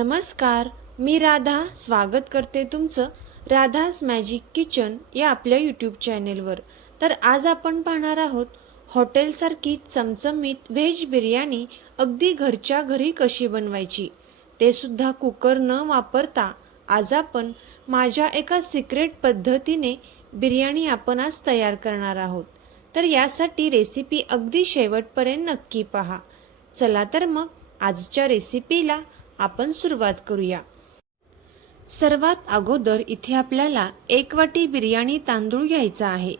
नमस्कार मी राधा. स्वागत करते तुमचं राधास मॅजिक किचन या आपल्या यूट्यूब चॅनेलवर तर आज आपण पाहणार आहोत हॉटेलसारखी चमचमीत व्हेज बिर्याणी अगदी घरच्या घरी कशी बनवायची? ते सुद्धा कुकर न वापरता आज आपण माझ्या एका सिक्रेट पद्धतीने बिर्याणी आपण आज तयार करणार आहोत. तर यासाठी रेसिपी अगदी शेवटपर्यंत नक्की पहा. चला तर मग आजच्या रेसिपीला आपण सुरुवात करूया. सर्वात अगोदर इथे आपल्याला एक वाटी बिर्याणी तांदूळ घ्यायचा आहे.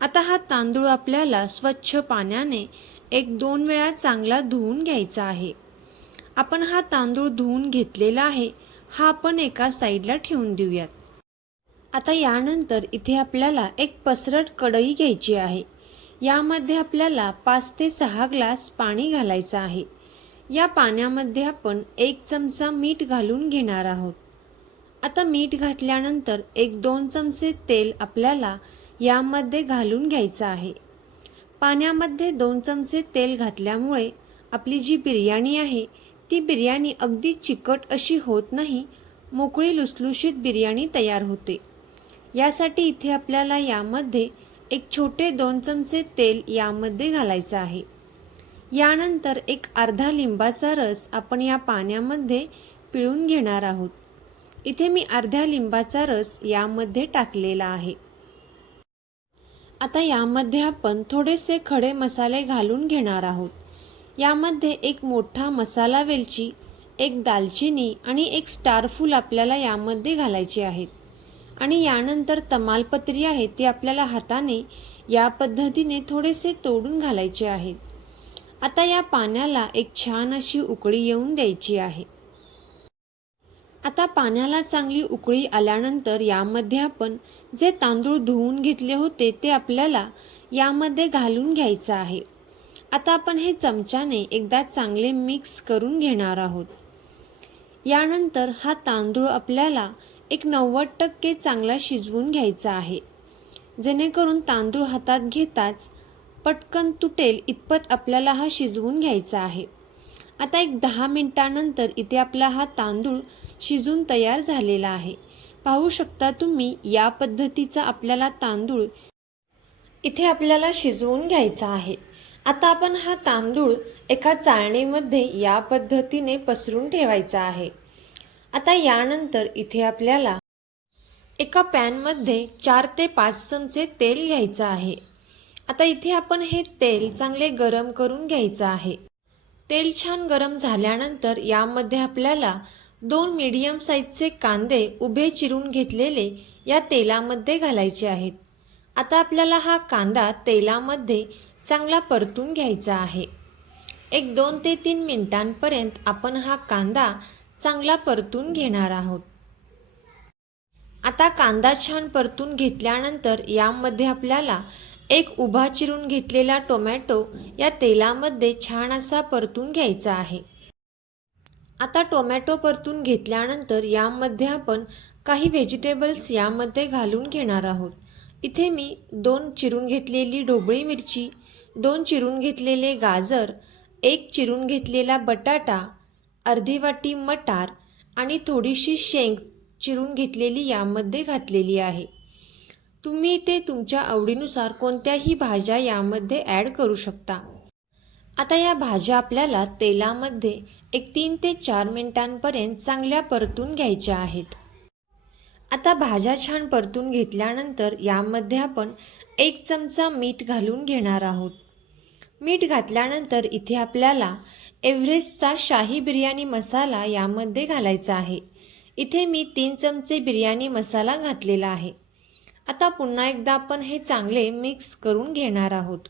आता हा तांदूळ आपल्याला स्वच्छ पाण्याने एक दोन वेळा चांगला धुवून घ्यायचा आहे. आपण हा तांदूळ धुवून घेतलेला आहे हा आपण एका साईडला ठेवून देऊयात. आता यानंतर इथे आपल्याला एक पसरट कढई घ्यायची आहे. यामध्ये आपल्याला पाच ते सहा ग्लास पाणी घालायचं आहे. या पाण्यामध्ये आपण एक चमचा मीठ घालून घेणार आहोत. आता मीठ घातल्यानंतर एक दोन चमचे तेल आपल्याला यामध्ये घालून घ्यायचं आहे. पाण्यामध्ये दोन चमचे तेल घातल्यामुळे आपली जी बिर्याणी आहे ती बिर्याणी अगदी चिकट अशी होत नाही मोकळी लुसलुशीत बिर्याणी तयार होते. यासाठी इथे आपल्याला यामध्ये एक छोटे दोन चमचे तेल यामध्ये घालायचं आहे. यानंतर एक अर्धा लिंबाचा रस आपण या पाण्यामध्ये पिळून घेणार आहोत. इथे मी अर्ध्या लिंबाचा रस यामध्ये टाकलेला आहे. आता यामध्ये आपण थोडेसे खडे मसाले घालून घेणार आहोत. यामध्ये एक मोठा मसाला वेलची एक दालचिनी आणि एक स्टारफूल आपल्याला यामध्ये घालायचे आहेत. आणि यानंतर तमालपत्री आहे ती आपल्याला हाताने या पद्धतीने थोडेसे तोडून घालायचे आहेत. आता या पाण्याला एक छान अशी उकळी येऊन द्यायची आहे. आता पाण्याला चांगली उकळी आल्यानंतर यामध्ये आपण जे तांदूळ धुवून घेतले होते ते आपल्याला यामध्ये घालून घ्यायचं आहे. आता आपण हे चमच्याने एकदा चांगले मिक्स करून घेणार आहोत. यानंतर हा तांदूळ आपल्याला एक नव्वद टक्के चांगला शिजवून घ्यायचा आहे. जेणेकरून तांदूळ हातात घेताच पटकन तुटेल इतपत आपल्याला हा शिजवून घ्यायचा आहे. आता एक दहा मिनटानंतर इथे आपला हा तांदूळ शिजून तयार झालेला आहे. पाहू शकता तुम्ही या पद्धतीचा आपल्याला तांदूळ इथे आपल्याला शिजवून घ्यायचा आहे. आता आपण हा तांदूळ एका चाळणीमध्ये या पद्धतीने पसरून ठेवायचा आहे. आता यानंतर इथे आपल्याला एका पॅनमध्ये चार ते पाच चमचे तेल घ्यायचं आहे. आता इथे आपण हे तेल चांगले गरम करून घ्यायचं आहे. तेल छान गरम झाल्यानंतर यामध्ये आपल्याला दोन मीडियम साईजचे कांदे उभे चिरून घेतलेले या तेलामध्ये घालायचे आहेत. आता आपल्याला हा कांदा तेलामध्ये चांगला परतून घ्यायचा आहे. एक दोन ते तीन मिनिटांपर्यंत आपण हा कांदा चांगला परतून घेणार आहोत. आता कांदा छान परतून घेतल्यानंतर यामध्ये आपल्याला एक उभा चिरून घेतलेला टोमॅटो या तेलामध्ये छान असा परतून घ्यायचा आहे. आता टोमॅटो परतून घेतल्यानंतर यामध्ये आपण काही व्हेजिटेबल्स यामध्ये घालून घेणार आहोत. इथे मी दोन चिरून घेतलेली ढोबळी मिरची दोन चिरून घेतलेले गाजर एक चिरून घेतलेला बटाटा अर्धी वाटी मटार आणि थोडीशी शेंग चिरून घेतलेली यामध्ये घातलेली आहे. तुम्ही ते तुमच्या आवडीनुसार कोणत्याही भाज्या यामध्ये ॲड करू शकता. आता या भाज्या आपल्याला तेलामध्ये एक तीन ते चार मिनिटांपर्यंत चांगल्या परतून घ्यायच्या आहेत. आता भाज्या छान परतून घेतल्यानंतर यामध्ये आपण एक चमचा मीठ घालून घेणार आहोत. मीठ घातल्यानंतर इथे आपल्याला एव्हरेस्टचा शाही बिर्याणी मसाला यामध्ये घालायचा आहे. इथे मी तीन चमचे बिर्याणी मसाला घातलेला आहे. आता पुन्हा एकदा आपण हे चांगले मिक्स करून घेणार आहोत.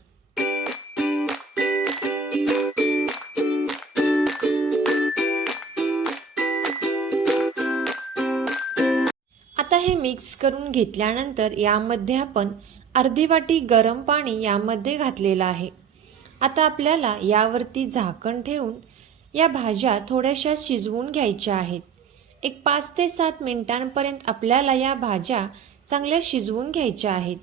आता हे मिक्स करून घेतल्यानंतर यामध्ये आपण अर्धी वाटी गरम पाणी यामध्ये घातलेलं आहे. आता आपल्याला यावरती झाकण ठेवून या भाज्या थोड्याशा शिजवून घ्यायच्या आहेत. एक पाच ते सात मिनिटांपर्यंत आपल्याला या भाज्या चांगल्या शिजवून घ्यायच्या आहेत.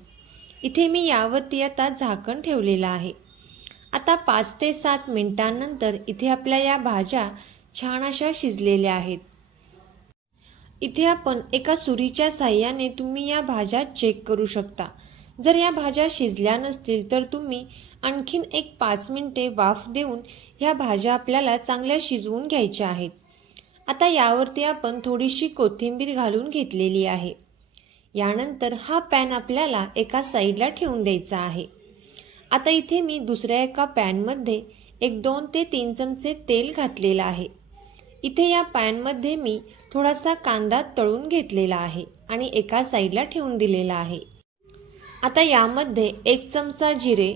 इथे मी यावरती आता झाकण ठेवलेलं आहे. आता पाच ते सात मिनिटांनंतर इथे आपल्या या भाज्या छान अशा शिजलेल्या आहेत. इथे आपण एका सुरीच्या साह्याने तुम्ही या भाज्या चेक करू शकता. जर या भाज्या शिजल्या नसतील तर तुम्ही आणखीन एक पाच मिनटे वाफ देऊन ह्या भाज्या आपल्याला चांगल्या शिजवून घ्यायच्या आहेत. आता यावरती आपण थोडीशी कोथिंबीर घालून घेतलेली आहे. यानंतर हा पॅन आपल्याला एका साईडला ठेवून द्यायचा आहे. आता इथे मी दुसऱ्या एका पॅनमध्ये एक दोन ते तीन चमचे तेल घातलेलं आहे. इथे या पॅनमध्ये मी थोडासा कांदा तळून घेतलेला आहे आणि एका साईडला ठेवून दिलेला आहे. आता यामध्ये एक चमचा जिरे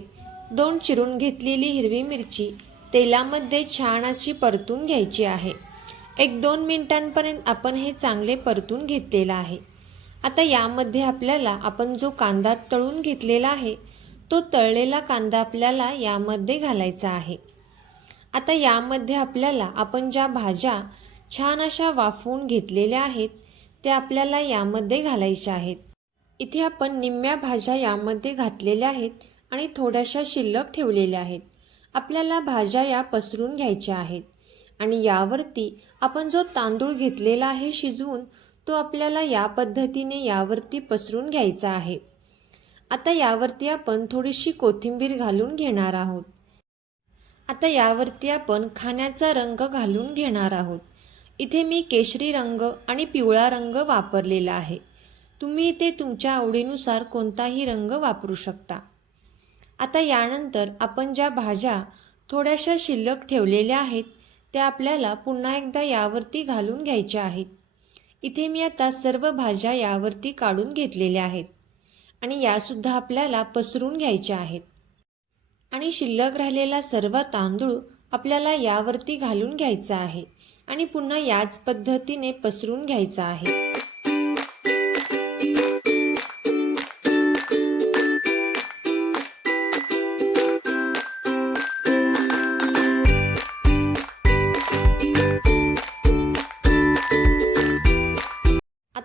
दोन चिरून घेतलेली हिरवी मिरची तेलामध्ये छान अशी परतून घ्यायची आहे. एक दोन मिनिटांपर्यंत आपण हे चांगले परतून घेतलेलं आहे. आता यामध्ये आपल्याला आपण जो कांदा तळून घेतलेला आहे तो तळलेला कांदा आपल्याला यामध्ये घालायचा आहे. आता यामध्ये आपल्याला आपण ज्या भाज्या छान अशा वाफवून घेतलेल्या आहेत त्या आपल्याला यामध्ये घालायच्या आहेत. इथे आपण निम्म्या भाज्या यामध्ये घातलेल्या आहेत आणि थोड्याशा शिल्लक ठेवलेल्या आहेत. आपल्याला भाज्या या पसरून घ्यायच्या आहेत आणि यावरती आपण जो तांदूळ घेतलेला आहे शिजवून तो आपल्याला या पद्धतीने यावरती पसरून घ्यायचा आहे. आता यावरती आपण थोडीशी कोथिंबीर घालून घेणार आहोत. आता यावरती आपण खाण्याचा रंग घालून घेणार आहोत. इथे मी केशरी रंग आणि पिवळा रंग वापरलेला आहे. तुम्ही इथे तुमच्या आवडीनुसार कोणताही रंग वापरू शकता. आता यानंतर आपण ज्या भाज्या थोड्याशा शिल्लक ठेवलेल्या आहेत त्या आपल्याला पुन्हा एकदा यावरती घालून घ्यायच्या आहेत. इथे मी आता सर्व भाज्या यावरती काढून घेतलेल्या आहेत आणि यासुद्धा आपल्याला पसरून घ्यायच्या आहेत. आणि शिल्लक राहिलेला सर्व तांदूळ आपल्याला यावरती घालून घ्यायचा आहे आणि पुन्हा याच पद्धतीने पसरून घ्यायचा आहे.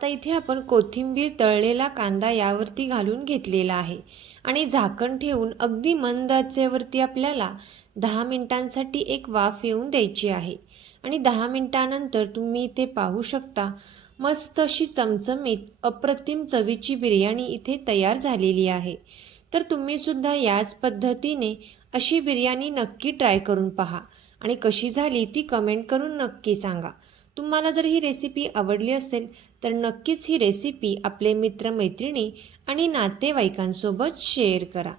आता इथे आपण कोथिंबीर तळलेला कांदा यावरती घालून घेतलेला आहे. आणि झाकण ठेवून अगदी मंद आचेवरती आपल्याला दहा मिनिटांसाठी एक वाफ येऊन द्यायची आहे. आणि दहा मिनिटानंतर तुम्ही इथे पाहू शकता मस्त अशी चमचमीत अप्रतिम चवीची बिर्याणी इथे तयार झालेली आहे. तर तुम्हीसुद्धा याच पद्धतीने अशी बिर्याणी नक्की ट्राय करून पहा. आणि कशी झाली ती कमेंट करून नक्की सांगा. तुम्हाला जर ही रेसिपी आवडली असेल तर नक्कीच ही रेसिपी आपले मित्रमैत्रिणी आणि नातेवाईकांसोबत शेअर करा.